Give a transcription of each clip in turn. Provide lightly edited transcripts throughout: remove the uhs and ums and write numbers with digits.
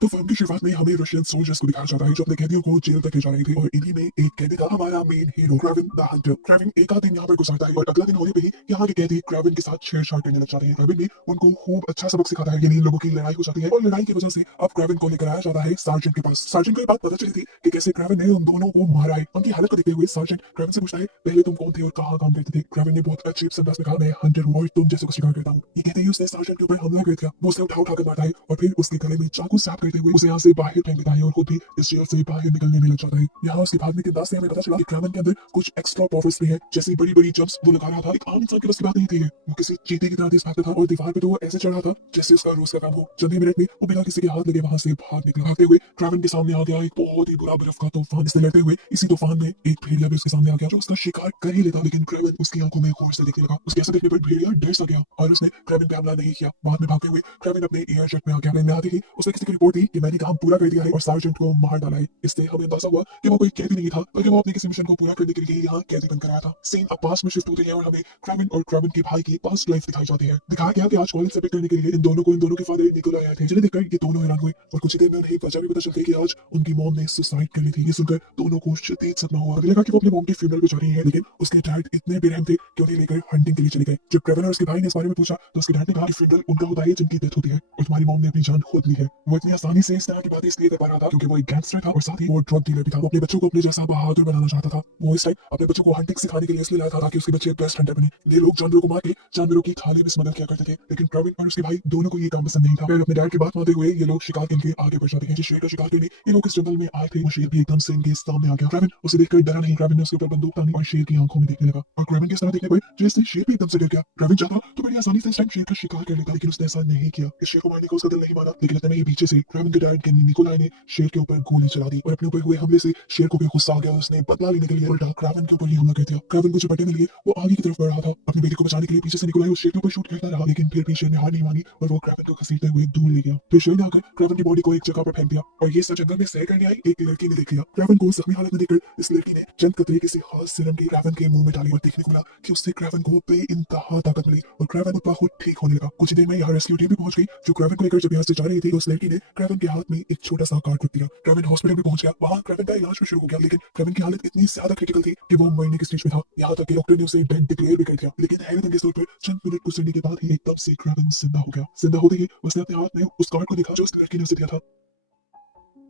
तो फिल्म की शुरुआत में हमें रशियन सोल्जर्स को दिखाया जाता है जो अपने कैदियों को जेल तक ले जा रहे थे और इन्हीं में एक कैदी था हमारा main hero Kraven the Hunter. Kraven एक आध दिन यहाँ पर गुजारता है और अगला दिन होने पे ही यहाँ के कैदी क्रेविन के साथ छेड़छाड़ करने लग जाते हैं। क्रेविन भी उनको खूब अच्छा सबक सिखाता है, यानी इन लोगों की लड़ाई हो जाती है और लड़ाई की वजह से अब क्रेविन को लेकर आया जाता है सार्जेंट के पास। सार्जेंट को ये बात पता चली थी कि कैसे क्रेविन ने उन दोनों को मारा है। उनकी हालत को देखते हुए सार्जेंट क्रेविन से पूछता है, पहले तुम कौन थे और कहाँ काम करते थे? क्रेविन ने बहुत अजीब से अंदाज में कहा, मैं हंटर हूँ और तुम जैसे को शिकार करता हूँ। ये कहते ही उसने सार्जेंट के ऊपर हमला कर दिया। वो उसे उठा उठाकर मारता है और फिर उसके गले में चाकू साफ करते हुए उसे यहाँ से बाहर फेंक देता है और खुद भी इस जेल से बाहर निकलने में लग जाता है। यहाँ उसके भागने के अंदाज से हमें पता चला कि क्रेविन के अंदर कुछ एक्स्ट्रा पावर्स भी है, जैसी बड़ी बड़ी जंप्स वो लगा रहा था। एक आम इंसान के बस की बात नहीं थी। वो किसी चीते की तरह तेज भागता था और दीवार पे तो वो ऐसे चढ़ रहा था जैसे उसका रोज का काम हो। चंद ही मिनट में वो बिना किसी के हाथ लगे वहां से भाग निकला। भागते हुए क्रेविन के सामने आ गया एक बहुत ही बुरा बर्फ का तूफान। इससे लड़ते हुए इसी तूफान में एक भेड़िया भी उसके सामने आ गया जो उसका शिकार कर ही लेता, लेकिन क्रेविन उसकी आंखों में गौर से देखने लगा। उसके ऐसे देखने पर भेड़िया डर सा गया और उसने क्रेविन पे हमला नहीं किया। बाद में भागते हुए क्रेविन अपने एयर जेट में आ गया। में आते ही उसने किसी की रिपोर्ट दी कि मैंने काम पूरा कर दिया है और सार्जेंट को मार डाला है। इससे हमें अंदाजा हुआ कि वो कोई कैदी नहीं था, बल्कि वो अपने किसी मिशन को पूरा करने के लिए यहाँ कैदी बनकर आया था। सीन अब पास्ट में शिफ्ट होते हैं और हमें क्रेविन और क्रेविन के भाई की पास्ट लाइफ दिखाई जाती है। दिखाया गया कि आज कॉलेज से पिक करने के लिए इन दोनों के फादर निकोला आए थे, जिन्हें देखकर ये दोनों हैरान हुए और कुछ ही देर में उन्हें वजह भी पता चल गई कि आज उनकी मॉम ने सुसाइड कर ली थी। ये सुनकर दोनों को शदीद सदमा हुआ। अगले लगा कि वो अपने मॉम की फ्यूनरल पे जा रही है, लेकिन उसके डैड इतने बेरहम थे कि उन्हें लेकर हंटिंग के लिए चले गए। जब क्रेविन और उसके भाई ने इस बारे में पूछा तो उसके डैड ने कहा कि फ्यूनरल उनका होता है जिनकी डेथ होती है और तुम्हारी मॉम ने अपनी जान खुद ली है। वो इतनी आसानी से इस तरह की बातें इसलिए कर पा रहा था क्योंकि वो एक गैंगस्टर था और साथ ही वो ड्रग डीलर भी था। वो अपने बच्चों को अपने जैसा बहादुर बनाना चाहता था। वो इस टाइम अपने बच्चों को हंटिंग सिखाने के लिए इसलिए लाया था ताकि उसके बच्चे बेस्ट हंटर बने। ये लोग जानवरों को मार के जानवरों की थाली में स्मगल किया करते थे, लेकिन क्रेविन और उसके भाई दोनों को ये काम पसंद नहीं था। फिर अपने डैड की बात मानते हुए ये लोग शिकार के लिए आगे बढ़ जाते हैं। जिस शेर का शिकार करने ये लोग इस जंगल में आए थे वो शेर भी एकदम से इनके सामने आ गया। क्रेविन उसे देखकर डरा नहीं। क्रेविन ने उसके ऊपर बंदूक तानी और शेर की आंखों में देखने लगा और क्रेविन के इस तरह देखने पर जैसे शेर भी एकदम से डर गया। क्रेविन चाहता तो बड़ी आसानी से इस टाइम शेर का शिकार कर लेता, लेकिन उसने ऐसा नहीं किया। इस शेर को मारने का उसका दिल नहीं माना, लेकिन इतने में ही पीछे से क्रेविन के डैड के निकोलाई ने शेर के ऊपर गोली चला दी और अपने ऊपर हुए हमले से शेर को भी गुस्सा आ गया। उसने बदला लेने के लिए उल्टा क्रेविन के ऊपर ही हमला कर दिया। क्रेविन को चपटने के लिए वो आगे की तरफ बढ़ रहा था। अपने बेटे को बचाने के लिए पीछे से निकोलाई उस शेर के ऊपर शूट करता रहा, लेकिन फिर भी शेर ने हार नहीं मानी और वो क्रेविन को घसीटते हुए दूर ले गया। फिर शेर ने आकर क्रेविन की बॉडी को एक जगह पर फेंक दिया और ये सब जंगल में सैर करने आई एक लड़की ने देख लिया। क्रेविन को जख्मी हालत में देखकर इस लड़की ने चंद कतरे किसी खास सिरम की क्रेविन के मुंह में डाली और देखने को मिला कि उससे क्रेविन को बेइंतहा ताकत मिली और क्रेविन खुद ब खुद ठीक होने लगा। कुछ ही देर में यहाँ रेस्क्यू टीम भी पहुंच गई जो क्रेविन को लेकर जब यहाँ से जा रही थी। उस लड़की ने क्रेविन के हाथ में एक छोटा सा कार्ड रख दिया। क्रेविन हॉस्पिटल में पहुंच गया। वहाँ क्रेविन का इलाज भी शुरू हो गया, लेकिन क्रेविन की हालत इतनी ज्यादा क्रिटिकल थी कि वो मरने की स्टेज में था। यहाँ तक कि डॉक्टर ने उसे डेड डिक्लेयर भी कर दिया, लेकिन हैरत अंगेज तौर पर चंद मिनट गुजरने के बाद ही एकदम से क्रेविन जिंदा हो गया। जिंदा होते ही उसने अपने हाथ में उस कार्ड को देखा जो उस लड़की ने उसे दिया था।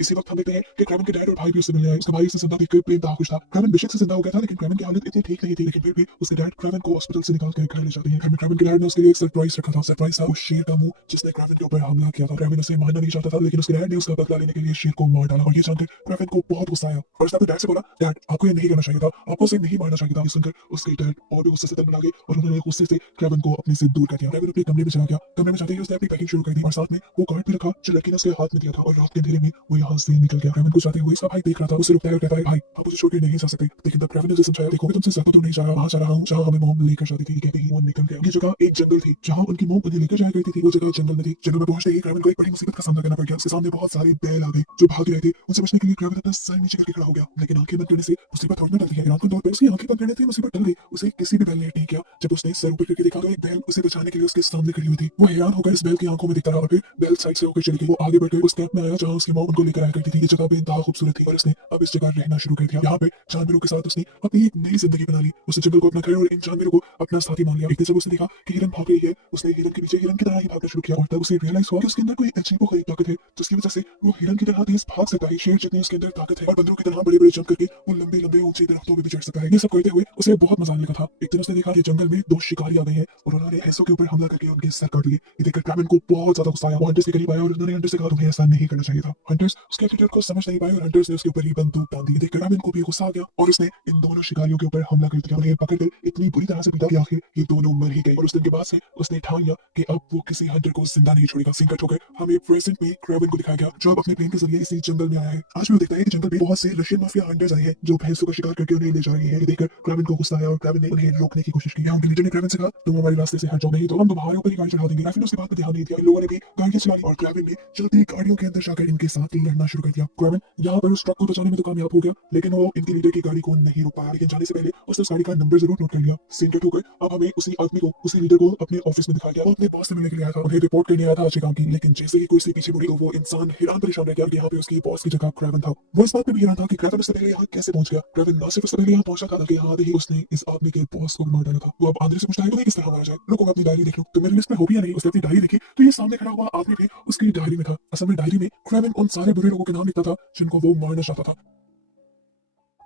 इसी वक्त हम देखते हैं कि क्रेविन के डैड और भाई भी उससे मिलने आए। उसका भाई उसे जिंदा देखकर बेइंतहा खुश था। क्रेविन बेशक से जिंदा हो गया था, लेकिन क्रेविन की हालत इतनी ठीक नहीं थी। लेकिन फिर भी उसके डैड क्रेविन को हॉस्पिटल से निकाल कर घर ले जाते हैं। घर में क्रेविन के डैड ने उसके लिए एक सरप्राइज रखा था। सरप्राइज था उस शेर का मुंह जिसने क्रेविन के ऊपर हमला किया था। क्रेविन उसे मारना नहीं चाहता था, लेकिन उसके डैड ने उसका बदला लेने के लिए शेर को मार डाला और ये जानकर क्रेविन को बहुत गुस्सा आया और उसने अपने डैड से बोला, डैड आपको ये नहीं करना चाहिए था, आपको उसे नहीं मारना चाहिए था। ये सुनकर उसके डैड और भी गुस्से से तंग गए और उन्होंने गुस्से से क्रेविन को अपने से दूर कर दिया। क्रेविन अपने कमरे में चला गया। कमरे में जाते ही उसने अपनी पैकिंग शुरू कर दी और साथ में वो कार्ड भी रखा जो लड़की ने उसके हाथ में दिया था और रात के अंधेरे में वो यहाँ से निकल गया। क्रेविन को जाते हुए इसका भाई देख रहा था। उसे रुकता है और कहता है, भाई आप मुझे छोड़ के नहीं जा सकते। लेकिन तब क्रेविन ने उसे समझाया, देखो मैं तुमसे ज्यादा तो नहीं जा रहा, वहां जा रहा हूँ जहाँ हमें मॉम लेकर जाती थी। कहते ही वो निकल गया। ये जगह एक जंगल थी जहाँ उनकी मॉम उन्हें लेकर जाया करती थी। वो जगह जंगल में थी। जंगल में पहुंचते ही क्रेविन को एक बड़ी मुसीबत का सामना करना पड़ गया। उसके सामने बहुत सारे बैल आ गए जो भाग रहे थे। उनसे बचने के लिए क्रेविन अपना सर नीचे करके खड़ा हो गया, लेकिन आंखें बंद करने से मुसीबत थोड़ी ना टलती है। रात को दौड़ पर उसकी आंखें बंद करने से मुसीबत टल गई। उसे किसी भी बैल ने नहीं किया। जब उसने सर ऊपर करके देखा तो एक बैल उसे बचाने के लिए उसके सामने खड़ी हुई थी। वो हैरान होकर इस बैल की आंखों में देखता रहा और फिर बैल साइड से होकर चली गई। वो आगे बढ़कर उस कैंप में आया जहाँ उसकी मॉम उनको लेकर आया करती थी। ये जगह बेइंतहा खूबसूरत थी और उसने अब इस जगह रहना शुरू कर दिया। यहाँ पे जानवरों के साथ उसने अपनी एक नई जिंदगी बना ली। उसने जंगल को अपना घर और इन जानवरों को अपना साथी मान लिया। एक दिन जब उसने देखा कि हिरन भाग रही है, उसने हिरन के पीछे हिरन की तरह ही भागना शुरू किया और तब उसे रियलाइज हुआ कि उसके अंदर कोई अजीबोगरीब ताकत है जिसकी वजह से वो हिरन की तरह तेज भाग सकता है। शेर जितनी उसके अंदर ताकत है और बंदरों की तरह बड़े बड़े जंप करके वो लंबे लंबे ऊंचे दरख्तों पर भी चढ़ सकता है। ये सब करते हुए उसे बहुत मजा आने लगा था। एक दिन उसने देखा कि जंगल में दो शिकारी आ गए हैं और उन्होंने भैंसों के ऊपर हमला करके उनके सर काट लिए। ये देखकर क्रेविन को बहुत ज्यादा गुस्सा आया। वो हंटर्स के करीब आया और उन्होंने हंटर्स से कहा, तुम्हें ऐसा नहीं करना चाहिए था। हंटर्स उसके एटीट्यूड को समझ नहीं पाए और हंटर्स ने उसके ऊपर ही बंदूक तान दी। देखकर क्रेविन को भी गुस्सा आ गया और उसने इन दोनों शिकारियों के ऊपर हमला कर दिया। उन्हें पकड़कर इतनी बुरी तरह से पीटा कि आखिर ये दोनों मर ही गए और उस दिन के बाद से उसने ठान लिया कि अब वो किसी हंटर को जिंदा नहीं छोड़ेगा। सीन कट होकर हमें प्रेजेंट में क्रेविन को दिखाया गया जो अब अपने प्लेन के जरिए इसी जंगल में आया है। आज भी वो देखता है कि जंगल में बहुत से रशियन माफिया हंटर्स आए हैं जो भैंसों का शिकार करके उन्हें ले जा रहे हैं। ये देखकर क्रेविन को गुस्सा आया और क्रेविन ने उन्हें रोकने की कोशिश की। यहाँ उनके लीडर ने क्रेविन से कहा, तुम हमारे रास्ते से हट जाओ, नहीं तो हम तुम्हारे ऊपर ही गाड़ी चढ़ा देंगे। क्रेविन ने उसकी बात पर ध्यान नहीं दिया। इन लोगों ने भी गाड़ियां चला ली और क्रेविन ने चलती गाड़ियों के अंदर जाकर इनके साथ लड़ना शुरू कर दिया। क्रेवन यहाँ पर उस ट्रक को बचाने में तो कामयाब हो गया, लेकिन वो इनके लीडर की गाड़ी को नहीं रोक पाया। लेकिन जाने से पहले उसने उस गाड़ी का नंबर जरूर नोट कर लिया। सीन कट होकर अब हमें उसी आदमी को, उसी लीडर को अपने ऑफिस में दिखाया गया। वो अपने बॉस से मिलने के लिए आया था, उन्हें रिपोर्ट करने आया था अच्छे काम की। लेकिन जैसे ही कोई से पीछे मुड़ी तो वो इंसान हैरान परेशान रह गया कि यहाँ पे उसकी बॉस की जगह क्रेवन था। वो इस बात पे भी हैरान था कि क्रेवन उससे पहले यहाँ कैसे पहुंच गया। क्रेवन ना सिर्फ उससे पहले यहाँ पहुंचा था, बल्कि यहाँ आते ही उसने इस आदमी के बॉस को भी मार डाला था। वो अब आंद्रे से पूछता है उन्हें किस तरह मारा जाए। लोगों को अपनी डायरी देख लो, तो मेरी लिस्ट में हो भी या नहीं। उसने अपनी डायरी देखी तो ये सामने खड़ा हुआ आदमी भी उसकी डायरी में था। असल में डायरी में क्रेवन उन सारे बुरे लोगों के नाम लिखता था जिनको वो मारना चाहता था।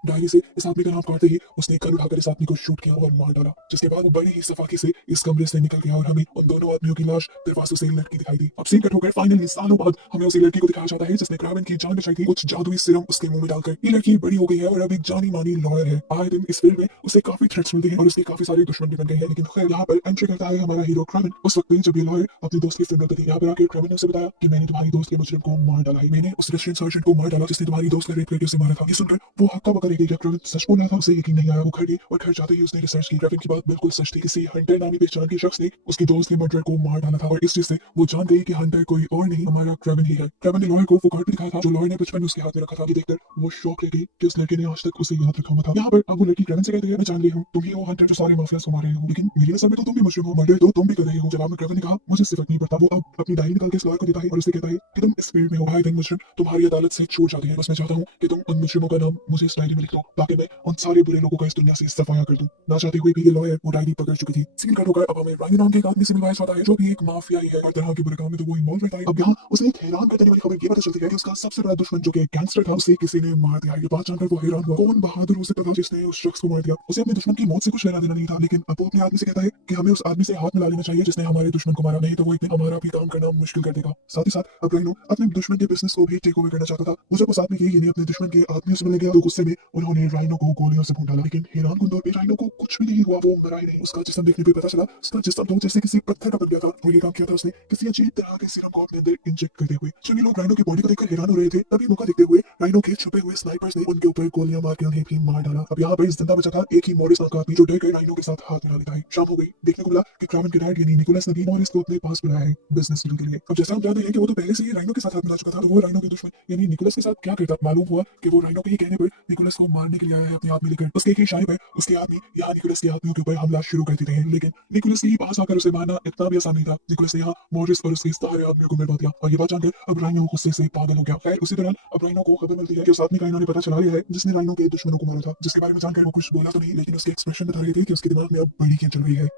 डायरी से इस आदमी का नाम काटते ही उसने गन उठाकर इस आदमी को शूट किया और मार डाला, जिसके बाद वो बड़ी ही सफाकी से इस कमरे से निकल गया और हमें उन दोनों आदमियों की लाश दरवाजों से लटकी दिखाई दी। अब सीन कट होकर फाइनली सालों बाद हमें उसी लड़की को दिखाया जाता है जिसने क्रेवन की जान बचाई थी, कुछ जादुई सीरम उसके मुंह में डालकर। ये लड़की बड़ी हो गई है और अब एक जानी मानी लॉयर है। आए दिन इस फील्ड में उसे काफी थ्रेट्स मिलते हैं और उसके काफी सारे दुश्मन भी बन गए हैं। लेकिन खैर यहाँ पर एंट्री करता है हमारा हीरो क्रेवन उस वक्त में जब ये लॉयर अपने दोस्त की फिल्म करती थी। यहाँ पर आकर क्रेवन ने उसे बताया कि मैंने तुम्हारी दोस्त के मुजरिम को मार डाला है, मैंने उस रेस्टोरेंट सर्जन को मार डाला जिसने तुम्हारी दोस्त का रेप करके उसे मारा था। ये सुनकर वो हक्का बक्का रह गई। क्रेवन सच बोल रहा था, उसे यकीन नहीं आया। वो घर गई और घर जाते ही उसने रिसर्च की। क्रेवन की बात बिल्कुल सच थी। किसी हंटर नामी पहचान के शख्स ने उसकी दोस्त के मर्डर को मार डाला था और इस चीज से वो जान गई कि हंटर कोई और नहीं हमारा क्रेवन ही है। क्रेवन ने लॉयर को वो कार्ड भी दिखाया था जो लॉयर ने बचपन में उसके हाथ में रखा था। ये देखकर वो शौक रह गई कि उस लड़के ने आज तक उसे याद रखा हुआ था। यहाँ पर अब वो लड़की क्रेवन से कहती है मैं जान गई हूँ तुम ही हो हंटर जो सारे माफियाज को मार रहे हो, लेकिन मेरी नजर में तो तुम भी मुजरिम हो, मर्डर तो तुम भी कर रहे हो। जवाब में क्रेवन ने कहा मुझे सिर्फ नहीं पड़ता। वो अब अपनी डायरी निकाल के इस लॉयर को देता है और उसे कहता है कि तुम इस फील्ड में हो, आए दिन मुजरिम तुम्हारी अदालत से छूट जाते हैं। बस मैं चाहता हूँ कि तुम उन मुजरिमों का नाम मुझे इस डायरी में लिख दो ताकि मैं उन सारे बुरे लोगों का इस दुनिया से सफाया कर दूं। ना चाहते हुए भी ये लॉयर वो डायरी पकड़ चुकी थी। सीन कट होकर अब हमें रायनो नाम के एक आदमी से मिलवाया जाता है जो भी एक माफियाई है। हर तरह के बुरे काम में तो वो इन्वॉल्व रहता है। अब यहाँ उसे एक हैरान कर देने वाली खबर ये पता चलती है कि उसका सबसे बड़ा दुश्मन जो कि गैंगस्टर था उसे किसी ने मार दिया। ये बात जानकर वो हैरान हुआ। कौन बहादुर हो सकता था जिसने उस शख्स को मार दिया। उसे अपने दुश्मन की मौत से कुछ लेना देना नहीं था, लेकिन अब वो अपने आदमी से कहता है कि हमें उस आदमी से हाथ मिला लेना चाहिए जिसने हमारे दुश्मन को मारा, नहीं तो वो एक दिन हमारा भी काम करना मुश्किल कर देगा। साथ ही साथ अब रायनो अपने दुश्मन के बिजनेस को भी टेक ओवर करना चाहता था। वो जब उस आदमी के यानी अपने दुश्मन के आदमियों से मिल गया तो गुस्से में उन्होंने रायनो को गोलियों से भून डाला। लेकिन हैरान कुन तौर पे रायनो को कुछ भी नहीं हुआ, वो मरा ही नहीं। उसका जिस्म देखने पे पता चला उसका जिस्म तो जैसे किसी पत्थर का बन गया था। और ये काम किया था उसने किसी अजीब तरह के सीरम को अपने अंदर इंजेक्ट करते हुए। जब ये लोग रायनो की बॉडी को देखकर हैरान हो रहे थे तभी मौका देखते हुए रायनो के छुपे हुए स्नाइपर्स ने उनके ऊपर गोलियां मार के उन्हें भी मार डाला। अब यहाँ पर जिंदा बचा था एक ही मॉरिस नाम का आदमी जो डर कर रायनो के साथ हाथ मिला लेता है। शाम हो गई, देखने को मिला कि क्रेवन के डैड यानी निकोलस ने भी मॉरिस को अपने पास बुलाया है बिजनेस डील के लिए। अब जैसा हम जानते हैं कि वो तो पहले से ही रायनो के साथ हाथ मिला चुका था, तो वो रायनो के दुश्मन यानी निकोलस के साथ क्या करता। मालूम हुआ कि वो रायनो के ही कहने पर निकोलस को मारने के लिए आया है अपने आदमी लेकर। उसके एक इशारे पर उसके आदमी यहाँ निकोलस के आदमियों के ऊपर हमला शुरू कर देते हैं, लेकिन निकोलस के ही पास आकर उसे मारना इतना भी आसान नहीं था। निकोलस ने यहाँ मॉरिस और उसके सारे आदमियों को मरवा दिया और ये बात जानकर अब रायनो गुस्से से पागल हो गया। खैर उसी दौरान अब रायनो को खबर मिलती है कि उस आदमी का इन्होंने पता चला लिया है जिसने रायनो के दुश्मनों को मारा था, जिसके बारे में जानकर वो कुछ बोला तो नहीं, लेकिन उसके एक्सप्रेशन बता रहे थे कि उसके दिमाग में अब बड़ी खेल चल रही है।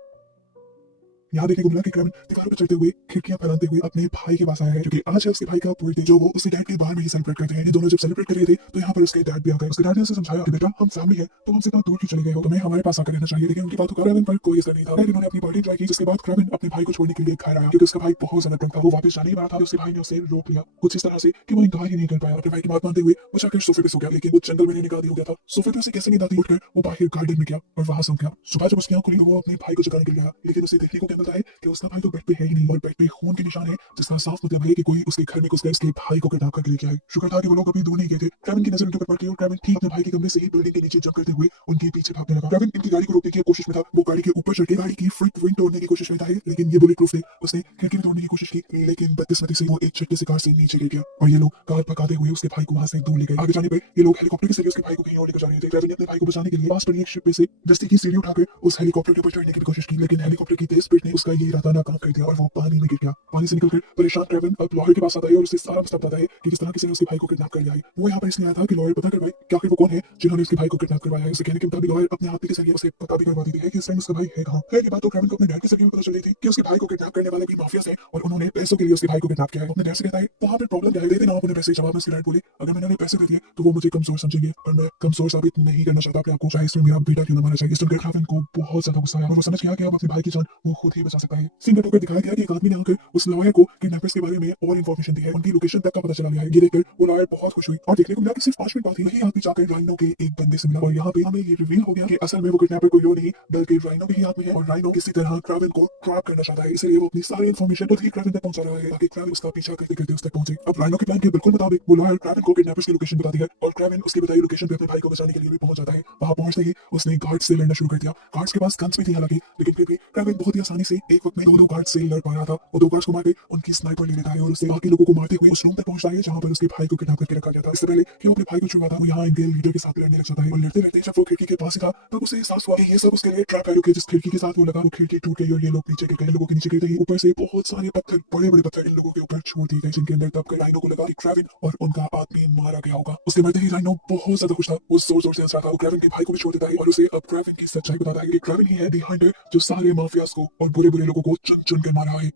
यहाँ देखने को मिला कि क्रेवन दीवारों पर चढ़ते हुए खिड़कियां फैलाते हुए अपने भाई के पास आया है, क्योंकि आज है उसके भाई का बर्थडे जो वो उसके डैड के बाहर में ही सेलिब्रेट करते हैं। ये दोनों जब सेलिब्रेट कर रहे थे तो यहाँ पर उसके डैड भी आ गए। उसके डैड ने उसे समझाया कि बेटा हम फैमिली है तो हमसे कहाँ दूर क्यों चले गए हो, तुम्हें हमारे पास आकर रहना चाहिए। लेकिन उनकी बातों का क्रेवन पर कोई असर नहीं था। फिर उन्होंने अपनी पार्टी एंजॉय की, जिसके बाद क्रेवन अपने भाई को छोड़ने के लिए घर आया क्योंकि उसका भाई बहुत ज्यादा ड्रंक था। वो वापस जाने ही वाला था, उसके भाई ने उसे रोक लिया कुछ इस तरह से कि वो इनकार ही नहीं कर पाया। अपने भाई की बात मानते हुए वो जाकर सोफे पे सो गया, लेकिन वो जंगल में रहने का आदी हो गया था। सोफे पे उसे कैसे नींद आती, उठकर वो बाहर गार्डन में गया और वहां सो गया। सुबह जब उसकी आंख खुली वो अपने भाई को जगाने के लिए आया, लेकिन उसे देखने को क्या मिलता है कि उसका भाई तो बेड पे है ही नहीं और बेड पे खून के निशान है, जिसका साफ मतलब है कि कोई उसके घर में घुसकर उसके भाई को किडनैप करके लेके आए। शुक्र था कि वो लोग अभी दूर नहीं गए थे। क्रेवन की नजर उनके ऊपर पड़ती और क्रेवन ठीक अपने भाई के कमरे से ही बिल्डिंग के नीचे जंप करते हुए उनके पीछे भागने लगा। क्रेवन इनकी गाड़ी को रोकने की कोशिश में था, वो गाड़ी के ऊपर चढ़ के गाड़ी की फ्रंट विंग तोड़ने की कोशिश में था, लेकिन ये बुलेट प्रूफ थे। उसने खिड़की तोड़ने की कोशिश की, लेकिन बदकिस्मती से वो एक चट्टे से कार से नीचे गिर गया और ये लोग कार भगाते हुए उसके भाई को वहां से दूर ले गए। आगे जाने पर ये लोग हेलीकॉप्टर के जरिए उसके भाई को कहीं और लेकर जा रहे थे। क्रेवन ने अपने भाई को बचाने के लिए पास पड़ी एक शिप पे से रस्सी की सीढ़ी उठाकर उस हेलीकॉप्टर के ऊपर चढ़ने की कोशिश की, लेकिन हेलीकॉप्टर की तेज स्पीड ने उसका ये इरादा नाकाम कर दिया और वो पानी में गिर गया। पानी से निकलकर परेशान क्रेवन अब लॉयर के पास आता है और उसे सारा मसला बताता है कि किस तरह किसी ने उसके भाई को किडनैप कर लिया है। वो यहाँ पर इसलिए आया था कि लॉयर पता करवाए कि आखिर वो कौन है जिन्होंने उसके भाई को किडनैप करवाया है। उसे कहने के मुताबिक लॉयर अपने आदमी के जरिए उसे पता भी करवा देती है कि इस टाइम उसका भाई है कहाँ। खैर ये बात तो क्रेवन को अपने डैड के जरिए भी पता चल रही थी कि उसके भाई को किडनैप करने वाले भी माफिया हैं और उन्होंने पैसों के लिए उसके भाई को किडनैप किया है। अपने डैड से कहता है वहाँ पर प्रॉब्लम क्या है, देते ना आप उन्हें पैसे। जवाब में उसके डैड बोले अगर मैंने उन्हें पैसे दे दिए तो वो मुझे कमजोर समझेंगे और मैं कमजोर साबित नहीं करना चाहता अपने आपको, चाहे इसमें मेरा बेटा क्यों ना माना जाए। इस सुनकर क्रेवन को बहुत ज्यादा गुस्सा आया और वो समझ गया कि अब अपने भाई की जान वो खुद ही बचा सकता है। सीन कट होकर दिखाया गया कि एक आदमी ने आकर उस लॉयर को किडनैपर्स के बारे में और इन्फॉर्मेशन दी है, उनकी लोकेशन तक का पता चला लिया है। ये देखकर वो लॉयर बहुत खुश हुई और देखने को मिला कि सिर्फ 5 मिनट बाद ही वही आदमी जाकर राइनो के एक बंदे से मिला और यहाँ पे हमें ये रिवील हो गया कि असल में वो किडनैपर कोई और नहीं बल्कि राइनो के ही आदमी है और राइनो किसी तरह क्रेवन को ट्रैप करना चाहता है, इसलिए वो अपनी सारी इन्फॉर्मेशन खुद ही क्रेवन तक पहुंचा रहा है ताकि क्रेवन उसका पीछा करते करते उस तक पहुंचे। अब राइनो के प्लान के बिल्कुल मुताबिक वो लॉयर क्रेवन को किडनैपर्स की लोकेशन बताती है और क्रेवन उसकी बताई लोकेशन पे अपने भाई को बचाने के लिए भी पहुंच जाता है। वहां पहुंचते ही उसने गार्ड से लड़ना शुरू कर दिया। गार्ड्स के पास गन्स भी थी हालांकि, लेकिन फिर भी क्रेवन बहुत ही आसानी से एक वक्त में दो गार्ड से लड़ पा रहा था और दो गार्ड्स को मार के उनकी स्नाइपर ले लेता है और उससे बाकी लोगों को मारते हुए उस रूम तक पहुंचता है जहां पर उसके भाई को किडनैप करके रखा गया था। इससे पहले कि वो अपने भाई को छुड़ा था वो यहाँ इनके लीडर के साथ लड़ने लग जाता है और लड़ते लड़ते जब वो खिड़की के पास ही था तब उसे एहसास हुआ कि ये सब उसके लिए ट्रैप है। क्योंकि जिस खिड़की के साथ वो लगा वो खिड़की टूट गई और ये लोग नीचे गिर गए। लोगों के नीचे गिरते ही ऊपर से बहुत सारे पत्थर, बड़े बड़े पत्थर इन लोगों के ऊपर छोड़ दिए गए जिनके अंदर तब राइनो को लगा कि क्रेविन और उनका आदमी मारा गया होगा। उसके मरते ही राइनो बहुत ज्यादा खुश था, वो जोर जोर से हंस रहा था। वो क्रेविन के भाई को भी छोड़ देता है और उसे अब क्रेविन की सच्चाई बताता है कि क्रेविन ही है दी हंटर जो सारे माफियाज को और बुरे बुरे लोगों को चुन चुन कर मारा है।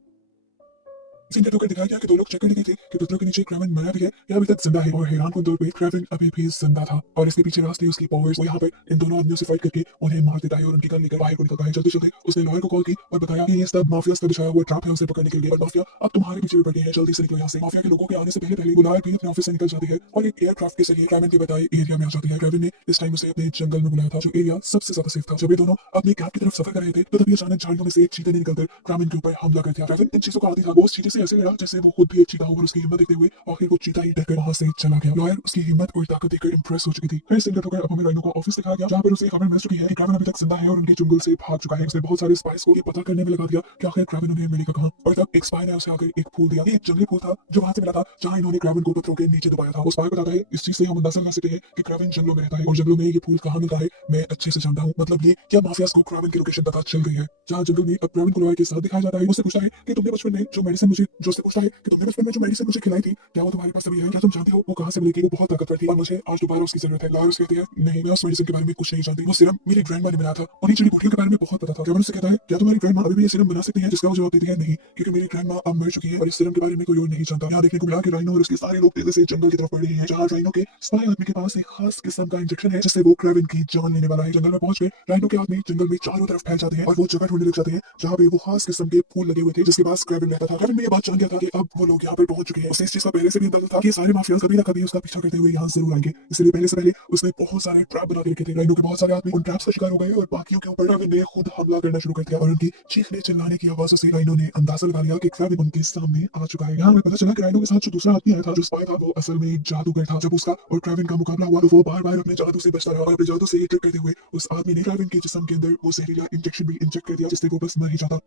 सीन कट होकर दिखाया गया कि दो लोग चेक करने गए थे कि पत्थरों के नीचे क्रेविन मरा भी है या अभी तक जिंदा है और हैरान कन तौर पे क्रेविन अभी भी जिंदा था और इसके पीछे राज थी उसकी पावर्स। वो यहाँ पर इन दोनों आदमियों से फाइट करके उन्हें मार देता है और उनकी गन लेकर बाहर को निकलता है। जल्दी जल्दी उसने लॉयर को कॉल की और बताया कि ये सब माफिया का बिछाया हुआ ट्रैप है उसे पकड़ने के लिए और माफिया अब तुम्हारे पीछे भी पड़ गए हैं, जल्दी से निकलो यहाँ से। माफिया के लोगों के आने से पहले पहले वो लॉयर भी अपने ऑफिस से निकल जाती है और एक एयरक्राफ्ट के जरिए क्रेविन के बताए एरिया में आ जाती है। क्रेविन ने इस टाइम उसे अपने जंगल में बुलाया था जो एरिया सबसे ज्यादा सेफ था। जब ये दोनों अपने कैंप की तरफ सफर कर रहे थे तो तभी अचानक झाड़ियों में से एक चीते ने निकलकर क्रेविन के ऊपर हमला कर दिया। क्रेविन इन चीजों का आदी था, वो उस चीते से ऐसे लड़ा जैसे वो खुद भी एक चीता हो और उसकी हिम्मत देखते हुए आखिर वो चीता ही डरकर वहां से चला गया। लॉयर उसकी हिम्मत और ताकत देखकर इंप्रेस हो चुकी थी। फिर सिंगल होकर अब हमें राइनो का ऑफिस दिखाया गया जहां पर उसे खबर मिल चुकी है कि क्रेविन अभी तक जिंदा है और उनके जंगल से भाग चुका है। उसने बहुत सारे स्पाइस को ये पता करने में लगा दिया कि आखिर क्रेविन उन्हें मिलेगा कहां और तब एक स्पाई ने उसे आकर एक फूल दिया। ये एक जंगली फूल था जो वहां से मिला था जहां इन्होंने क्रेविन को पत्थरों के नीचे दबाया था। वो स्पाई बताता है इस चीज से हम अंदाजा लगा सकते हैं कि क्रेविन जंगलों में रहता है और जंगलों में ये फूल कहां मिलता है मैं अच्छे से जानता हूँ। मतलब ये क्या माफियाज को क्रेविन की लोकेशन पता चल गई है। जहां जंगल में अब क्रेविन को लॉयर के साथ दिखाया जाता है। उससे पूछता है कि तुमने बचपन में जो मेडिसिन मुझे जो उससे पूछता है कि तुमने बचपन में जो मेडिसिन मुझे खिलाई थी क्या वो तुम्हारे पास अभी है, क्या तुम जानते हो वो कहां से मिलेगी। वो बहुत ताकतवर थी और मुझे आज दोबारा उसकी जरूरत है। लॉयर कहती है नहीं मैं उस मेडिसिन के बारे में कुछ नहीं जानती, वो सिरम मेरी ग्रैंडमा ने बनाया था और इन जड़ी बूटियों के बारे में बहुत पता था। क्रेविन से कहता है क्या तुम्हारी ग्रैंडमा अभी भी ये सिरम बना सकती है, जिसका वो जवाब देती है नहीं क्योंकि मेरी ग्रैंडमा अब मर चुकी है और इस सिरम के बारे में कोई और नहीं जानता। यहाँ देखने को मिला कि राइनो और उसके सारे लोग तेजी से जंगल की तरफ बढ़ रहे हैं जहाँ राइनो के स्पाई आदमी के पास एक खास किस्म का इंजेक्शन है जिससे वो क्रेविन की जान लेने वाला है। जंगल में पहुंच गए राइनो के आदमी जंगल में चारों तरफ फैल जाते हैं और वो जगह ढूंढने लग जाते हैं जहाँ पे वो खास किस्म के फूल लगे हुए थे जिसके पास क्रेविन रहता था। क्रेविन ने ये बात जान गया था कि अब वो लोग यहाँ पर पहुंच चुके हैं। उसे इस चीज का पहले से भी अंदाजा था कि सारे माफियाज कभी ना कभी उसका पीछा करते हुए यहाँ जरूर आएंगे, इसलिए पहले से पहले उसने बहुत सारे ट्रैप बना के रखे थे। राइनो के बहुत सारे आदमी उन ट्रैप्स का शिकार हो गए और बाकियों के ऊपर क्रेविन ने खुद हमला करना शुरू कर दिया और उनकी चीखने चिल्लाने की आवाजों से राइनो ने अंदाजा लगा लिया कि क्रेविन उनके सामने आ चुका है। यहाँ हमें पता चला कि राइनो के साथ जो दूसरा आदमी आया था जो स्पाई था वो असल में एक जादूगर था। जब उसका और क्रेविन का मुकाबला हुआ तो वो बार बार अपने जादू से बचता रहा और अपने जादू से ये ट्रिक करते हुए उस आदमी ने क्रेविन के जिस्म के अंदर वो जहरीला इंजेक्शन भी इंजेक्ट कर दिया जिससे वो बस मर ही जाता।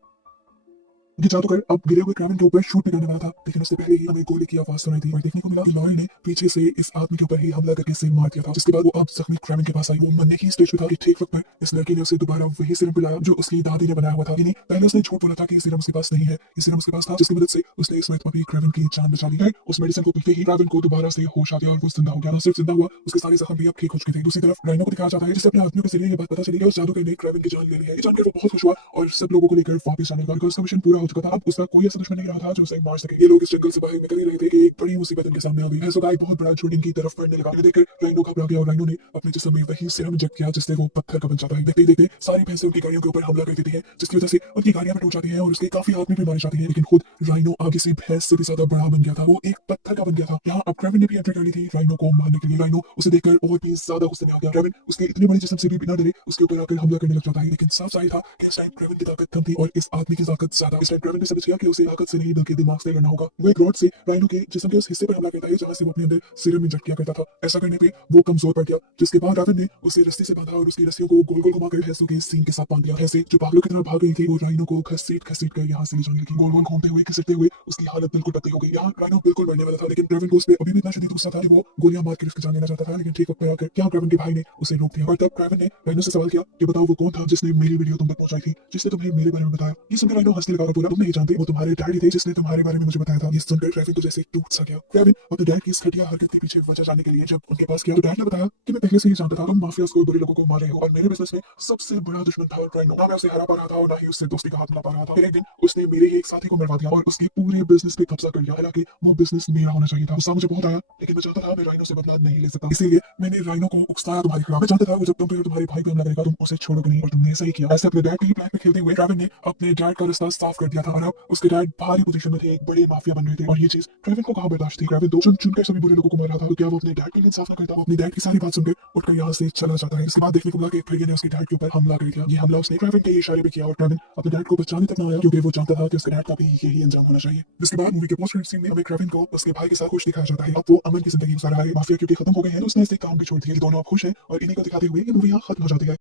ये जादूगर अब गिरे हुए क्रेविन के ऊपर शूट करने वाला था लेकिन उससे पहले ही हमें गोली की आवाज सुनाई दी और देखने को मिला कि लॉयर ने पीछे से इस आदमी के ऊपर ही हमला करके इसे मार दिया था। जिसके बाद वो अब जख्मी क्रेविन के पास आई। वो मरने की स्टेज पे था कि ठीक वक्त पर इस लड़के ने उसे दोबारा वही सिरम पिलाया जो उसकी दादी ने बनाया हुआ था। यानी पहले उसने झूठ बोला था कि ये सिरम उसके पास नहीं है, ये सिरम उसके पास था जिसकी मदद से उसने इस वक्त अभी क्रेविन की जान बचा ली है। उस मेडिसिन को पीते ही क्रेविन को दोबारा से होश आ गया और वो जिंदा हो गया। सिर्फ जिंदा हुआ, उसके सारे जख्म भी अब ठीक हो चुके थे। दूसरी तरफ राइनो को दिखाया जाता है जिससे अपने आदमियों के जरिए ये बात पता चली है उस जादूगर ने क्रेविन की जान ले ली है। ये जानकर वो बहुत खुश हुआ और सब लोगों को लेकर वापस आने लगा। उसका मिशन पूरा हो चुका था। अब उसका कोई ऐसा दुश्मन नहीं रहा था जो उसे मार सके। ये लोग इस जंगल से बाहर निकल ही रहे थे कि एक बड़ी मुसीबत इनके सामने आ गई। भैंसों का एक बहुत बड़ा झुंड इनकी तरफ बढ़ने लगा। ये देखकर राइनो घबरा गया और राइनो ने अपने जिस्म में वही सिरम इंजेक्ट किया जिससे वो पत्थर का बन जाता है। देखते ही देखते सारी भैंसें उनकी गाड़ियों के ऊपर हमला कर देती हैं जिसकी वजह से उनकी गाड़ियां भी टूट जाती हैं और उसके काफी आदमी भी मारे जाते हैं। लेकिन खुद राइनो आगे से भैंस से भी ज्यादा बड़ा बन गया था, वो एक पत्थर का बन गया था। यहाँ अब क्रेविन ने भी एंट्री कर ली थी राइनो को मारने के लिए। राइनो उसे देखकर और भी ज्यादा गुस्से में आ गया। क्रेविन उसके इतने बड़े जिस्म से भी बिना डरे उसके ऊपर आकर हमला करने लग जाता है। लेकिन साफ जाहिर था कि इस टाइम क्रेविन की ताकत कम थी और इस आदमी की ताकत ज्यादा। इस टाइम क्रेविन ने समझ गया कि उसे ताकत से नहीं बल्कि दिमाग से लड़ना होगा। वो एक रॉड से राइनो के जिस्म के उस हिस्से पर हमला करता है जहां से वो अपने अंदर सीरम इंजेक्ट किया करता था। ऐसा करने पे वो कमजोर पड़ गया जिसके बाद राविन ने उसे रस्सी से बांधा और उसकी रस्सियों को गोल गोल घुमाकर भैंसों के सींग के साथ बांध दिया। भैंसें जो पागलों की तरह भाग रही थी वो राइनो को घसीट घसीट कर यहाँ से ले जाने लगी। गोल गोल घूमते हुए घसीटते हुए उसकी हालत बिल्कुल पतली हो गई। यहाँ राइनो बिल्कुल मरने वाला था लेकिन क्रेविन को उस पर अभी भी इतना शदीद गुस्सा था कि वो गोलियां मार कर उसकी जान लेना चाहता था। लेकिन ठीक वक्त पर आकर क्या क्रेविन के भाई ने उसे रोक दिया और तब क्रेविन ने राइनो से सवाल किया कि बताओ वो कौन था जिसने मेरी वीडियो तुम तक पहुंचाई थी, जिसने तुम्हें मेरे बारे में बताया। ये सुनकर राइनो हंसने लगा और बोला तुम नहीं जानते, वो तुम्हारे डैडी थे जिसने तुम्हारे बारे में मुझे बताया था। ये सुनकर क्रेविन तो जैसे टूट सा गया। क्रेविन अपने डैड की इस घटिया हरकत के पीछे वजह जानने के लिए जब उनके पास गया तो डैड ने बताया कि मैं पहले से ही जानता था तुम माफियाज को बुरे लोगों को मार रहे हो और मेरे बिजनेस में सबसे बड़ा दुश्मन था राइनो। ना मैं उसे हरा पा रहा था और ना ही उससे दोस्ती का हाथ मिला पा रहा था। फिर एक दिन उसने मेरे ही एक साथी को मरवा दिया और उसके पूरे बिजनेस पे कब्जा कर लिया। हालांकि वो बिजनेस मेरा होना चाहिए था। गुस्सा मुझे बहुत आया लेकिन मैं चाहता था मैं राइनो से बदला नहीं ले सकता, इसीलिए मैंने राइनो को उकसाया तुम्हारे खिलाफ। मैं जानता था वो जब तुम पे और तुम्हारे भाई पे हमला करेगा तुम उसे छोड़ोगे नहीं और तुमने ऐसा ही किया। ऐसे अपने डैड के ही प्लान में खेलते हुए क्रेविन ने अपने डैड का रास्ता साफ कर दिया था और अब उसके डैड भारी पोजीशन में थे, एक बड़े माफिया बन रहे थे और ये चीज क्रेविन को कहां बर्दाश्त थी। क्रेविन तो चुन चुनकर सभी बुरे लोगों को मार रहा था तो क्या वो अपने डैड के लिए इंसाफ न करता। वो अपनी डैड की सारी बात सुनकर उठकर यहाँ से चला जाता है। इसके बाद देखने को मिला कि फिर ने उसके डैड के ऊपर हमला कर दिया। ये हमला उसने क्रेविन के इशारे पे किया और क्रेविन अपने डैड को बचाने तक न आया क्योंकि वो जानता था कि उसके डैड का भी यही अंजाम होना चाहिए। इसके बाद मूवी के पोस्ट क्रेडिट सीन में हमें क्रेविन को उसके भाई के साथ खुश दिखाया जाता है। अब वो अमन की जिंदगी गुजार रहा है। माफिया क्योंकि खत्म हो गए हैं तो उसने इससे काम भी छोड़ दिया। दोनों अब खुश हैं और इन्हीं को दिखाते हुए ये मूवी यहाँ खत्म हो जाती है।